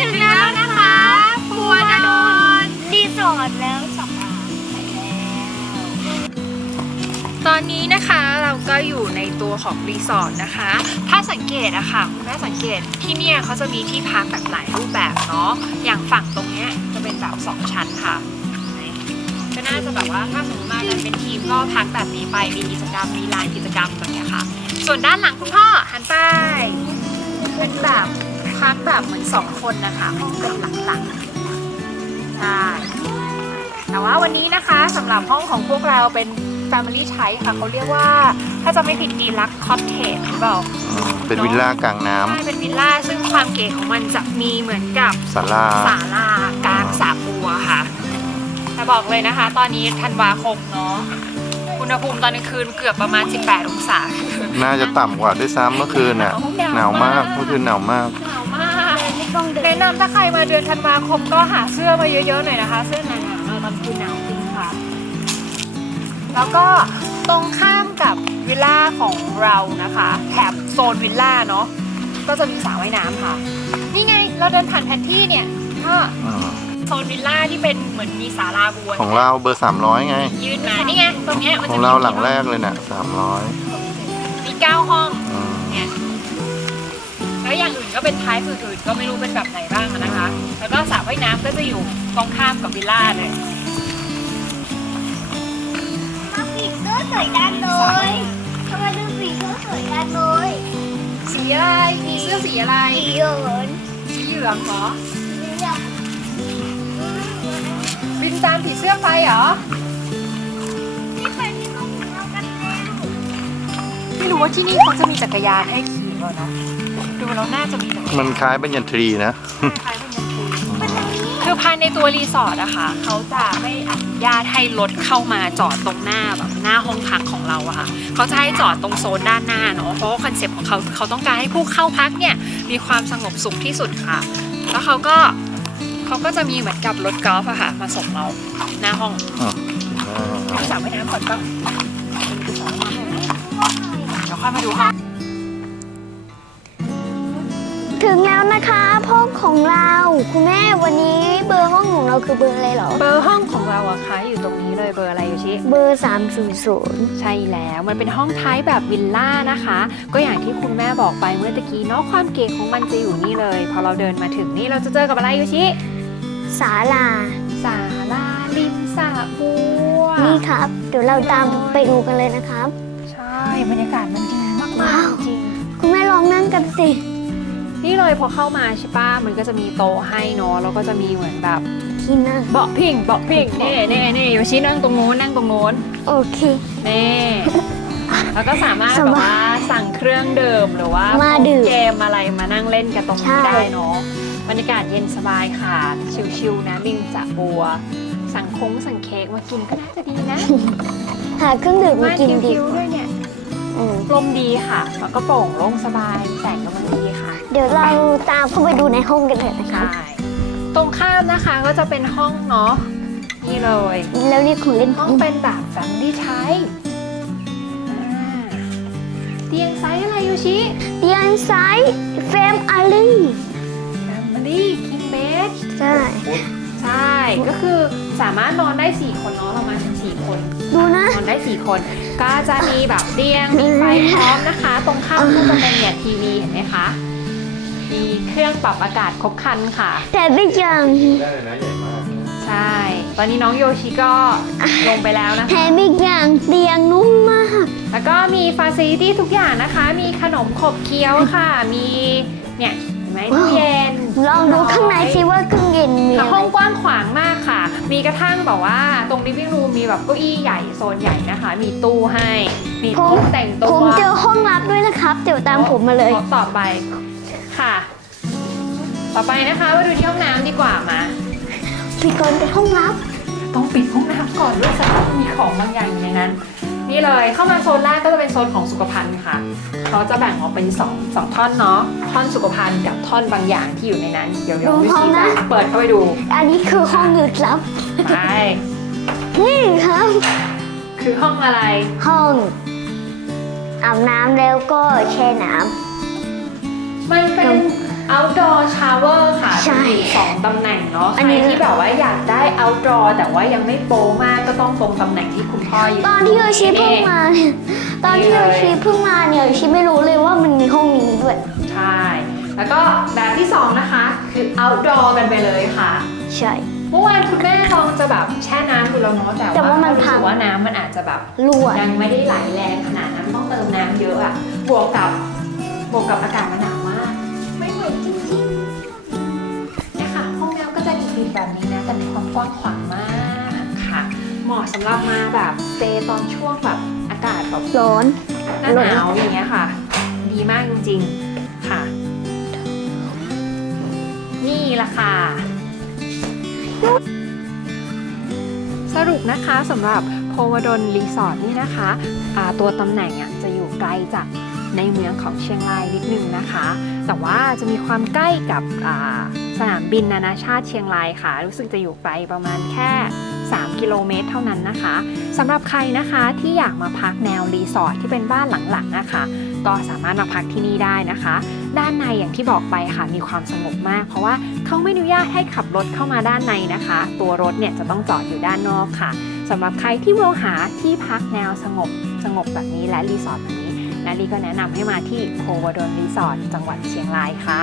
ถึงแล้วนะคะปัวดอนรีสอร์ทแล้วสองอาไปแล้วตอนนี้นะคะเราก็อยู่ในตัวของรีสอร์ทนะคะ ถ้าสังเกตอะค่ะคุณแม่สังเกตที่เนี่ยเขาจะมีที่พักแบบหลายรูปแบบเนาะอย่างฝั่งตรงเนี้ยจะเป็นแบบสองชั้นค่ะ ก็น่าจะแบบว่าถ้าสมมติว่าเราเป็นทีมก็พักแบบนี้ไปมีกิจกรรมมีลานกิจกรรมแบบเนี้ยค่ะ ส่วนด้านหลังคุณพ่อหัน แบบเหมือนสองคนนะคะเป็นหลังๆใช่แต่ว่าวันนี้นะคะสำหรับห้องของพวกเราเป็น Family ใช้ค่ะเขาเรียกว่าถ้าจะไม่ผิดดีลักคอ t เทจหรือเปล่าอืมเป็นวิลล่ากลางน้ำ ใช่เป็นวิลล่าซึ่งความเก๋ของมันจะมีเหมือนกับศาลา ศาลากลางสระบัวค่ะ แต่บอกเลยนะคะ ตอนนี้ธันวาคมเนาะอุณหภูมิตอนกลางคืนเกือบประมาณ 18 องศาคือ น่าจะต่ำกว่าด้วยซ้ำเมื่อคืนน่ะหนาวมากเมื่อคืนหนาวมากหนาวมากไม่ ต้องเดินแนะนำถ้าใครมาเดือนธันวาคมก็หาเสื้อมาเยอะๆหน่อยนะคะ เสื้อหนาๆหน่อยตอนคืนหนาวจริงค่ะ แล้วก็ตรงข้ามกับวิลล่าของเรานะคะ แถบโซนวิลล่าเนาะก็จะมีสระว่ายน้ำค่ะ นี่ไงเราเดินผ่านแผนที่เนี่ยก็อืมโซนวิลล่าที่เป็นเหมือนมีศาลาบัวของเราเบอร์ 300 ไง ยืนมานี่ไงตรงเนี้ยมันขอจะงมีเราหลังแรกเลยน่ะมีเก้าห้อง300อืมเนี่ย แล้วอย่างอื่นก็เป็นท้ายอื่นๆก็ไม่รู้เป็นแบบไหนบ้างอะนะคะ แล้วก็สระว่ายน้ำก็จะอยู่ตรงข้ามกับวิลล่าเลยมาผีเสื้อสวยจังเลยทำไมดูผีเสื้อสวยจังเลยสีอะไรมีเสื้อสีอะไรสีเหลืองสีเหลืองเหรอสีเหลืองบินตามผีเสื้อไปเหรอนี่ไปที่ห้องของเรากันแล้วไม่รู้ว่าที่นี่เขาจะมีจักรยานให้ขี่เปล่าเนาะ ดูแล้วน่าจะมีจักรยานมันคล้ายบัญญันทรีนะ คล้ายๆเป็นยันทูคือภายในตัวรีสอร์ทอะค่ะเขาจะไม่อนุญาตให้รถเข้ามาจอดตรงหน้าแบบหน้าห้องพักของเราอะค่ะเขาจะให้จอดตรงโซนด้านหน้าเนาะเพราะว่าคอนเซปต์ของเขาเขาต้องการให้ผู้เข้าพักเนี่ยมีความสงบสุขที่สุดค่ะ แล้วเขาก็เขาก็จะมีเหมือนกับรถกอล์ฟอะค่ะมาส่งเราหน้าห้องอืมไปดูสระว่ายน้ำก่อนป่ะไปดูสระว่ายน้ำก่อนไหมเดี๋ยวค่อยมาดูห้อง ถึงแล้วนะคะห้องของเรา คุณแม่วันนี้เบอร์ห้องของเราคือเบอร์อะไรเหรอ เบอร์ห้องของเราอะคะอยู่ตรงนี้เลยเบอร์อะไรอยู่ชิเบอร์300ใช่แล้วมันเป็นห้องท้ายแบบวิลล่านะคะ ก็อย่างที่คุณแม่บอกไปเมื่อตะกี้เนาะความเก๋ของมันจะอยู่นี่เลย พอเราเดินมาถึงนี่เราจะเจอกับอะไรอยู่ชิศาลาศาลาริมสระบัวนี่ครับ เดี๋ยวเราตามไปดูกันเลยนะครับ ใช่บรรยากาศมันดีมากว้าวๆจริงคุณแม่ลองนั่งกันสิ นี่เลยพอเข้ามาใช่ป้ามันก็จะมีโต๊ะให้เนาะแล้วก็จะมีเหมือนแบบที่นั่งเบาะพิงเบาะพิงนี่นี่นี่อยู่ชินั่งตรงนู้นนั่งตรงนู้นโอเคนี่แล้วก็สามารถสแบบบายว่าสั่งเครื่องดื่มหรือว่ามาดื่มเกมอะไรมานั่งเล่นกันตรงใช่นี้ได้เนาะบรรยากาศเย็นสบายค่ะ ชิลๆนะมิงจะบัว สั่งคงสั่งเค้กมากินก็น่าจะดีนะ หาเครื่องดื่มมาบ้านกินดีคิวกๆด้ว่าวยเนี่ยอืม ลมดีค่ะ แล้วก็โปร่งโล่งสบายแสงกำลังดีค่ะเดี๋ยวเราตามเข้าไปดูในห้องกันเถอะนะคใช่รับตรงข้ามนะคะก็จะเป็นห้องเนาะนี่เลย แล้วนี่ของเล่นห้องเป็นแบบแฟมิลี่ใช้เตียงไซส์อะไรยูชิ เตียงซ้ายเฟรมอาลีแฟมิลี่คิงเบดใช่ ใช่ ก็คือสามารถนอนได้ 4 คนเนาะเรามาถึง4คน ดูนะ นอนได้ 4 คน ก็จะมีแบบเตียงมีไฟพร้อมนะคะ ตรงข้ามก็จะเป็นเนี่ยทีวีเห็นไหมคะมีเครื่องปรับอากาศครบครันค่ะ แต่ไม่ยังได้เลยนะใหญ่มากใช่ ตอนนี้น้องโยชิก็ลงไปแล้วนะแถคะมอีกอย่างเตียงนุ่มมาก แล้วก็มีฟาซิลิตี้ทุกอย่างนะคะ มีขนมขบเคี้ยวค่ะ มีเนี่ยเห็นไหมตู้เย็นลองดูข้างในซิว่าเครื่องเย็นมีแต่อะไรห้องกว้างขวางมากค่ะ มีกระทั่งแบบว่าตรงลิฟวิ่งรูมมีแบบเก้าอี้ใหญ่โซนใหญ่นะคะ มีตู้ให้ มีผมตู้แต่งตัวผมเจอห้องลับด้วยนะครับเดี๋ยวตามผมมาเลย ต่อไปค่ะ ต่อไปนะคะมาดูที่ห้องน้ำดีกว่ามาพี่กรณ์เป็นห้องลับ ต้องปิดห้องน้ำก่อนด้วยสักมีของบางอย่างอยู่ในนั้น นี่เลยเข้ามาโซนแรกก็จะเป็นโซนของสุขภัณฑ์ค่ะเขาจะแบ่งออกเป็นสองสองท่อนเนาะท่อนสุขภัณฑ์กับท่อนบางอย่างที่อยู่ในนั้น เดี๋ยวดูเดี๋ยววิพร้อธีมนะจะเปิดเข้าไปดูอันนี้คือห้องลึกลับไปนี่ครับ คือห้องอะไรห้องอาบน้ำแล้วก็แช่น้มันเป็น outdoor shower ค่ะใช่มีสองตำแหน่งเนาะ อัใครนนี้ ที่แบบว่าอยากได้ outdoor แต่ว่ายังไม่โปรมากก็ต้องตรงตำแหน่งที่คุณพ่ออยู่ตอนที่โยชิเพิ่งมาเนี่ยตอนที่โยชิเพิ่งมาเนี่ยโยชิไม่รู้เลยว่ามันมีห้องนี้ด้วย ใช่ แล้วก็แบบที่สองนะคะ คือ outdoor กันไปเลยค่ะ ใช่ เมื่อวานคุณแม่ลองจะแบบแช่น้ำดูแล้วเนาะแต่แต่ว่ามันรู้พัสึงกว่าน้ำมันอาจจะแบบ รั่ว ยังไม่ได้ไหลแรงขนาดนั้นต้องเติมน้ำเยอะอะบวกกับบวกกับอากาศมันหนาว จะดีๆแบบนี้นะแต่มีความกว้างขวางมากค่ะ เหมาะสำหรับมาแบบสเตย์ตอนช่วงแบบอากาศแบบร้อนหน้าหนาวอย่างเงี้ยค่ะ ดีมากจริงๆค่ะ นี่ละค่ะ สรุปนะคะสำหรับโพวดลรีสอร์ทนี่นะคะอ่าตัวตำแหน่งอะจะอยู่ไกลจาก ในเมืองของเชียงรายนิดนึงนะคะ แต่ว่าจะมีความใกล้กับสนามบินนานาชาติเชียงรายค่ะ รู้สึกจะอยู่ไกลประมาณแค่ 3 กิโลเมตรเท่านั้นนะคะสำหรับใครนะคะที่อยากมาพักแนวรีสอร์ทที่เป็นบ้านหลังๆนะคะก็สามารถมาพักที่นี่ได้นะคะ ด้านในอย่างที่บอกไปค่ะมีความสงบมาก เพราะว่าเขาไม่อนุญาตให้ขับรถเข้ามาด้านในนะคะ ตัวรถเนี่ยจะต้องจอดอยู่ด้านนอกค่ะสำหรับใครที่มองหาที่พักแนวสงบสงบแบบนี้และรีสอร์ทแบบนี้ นาลีก็แนะนำให้มาที่โควดนรีสอร์ทจังหวัดเชียงรายค่ะ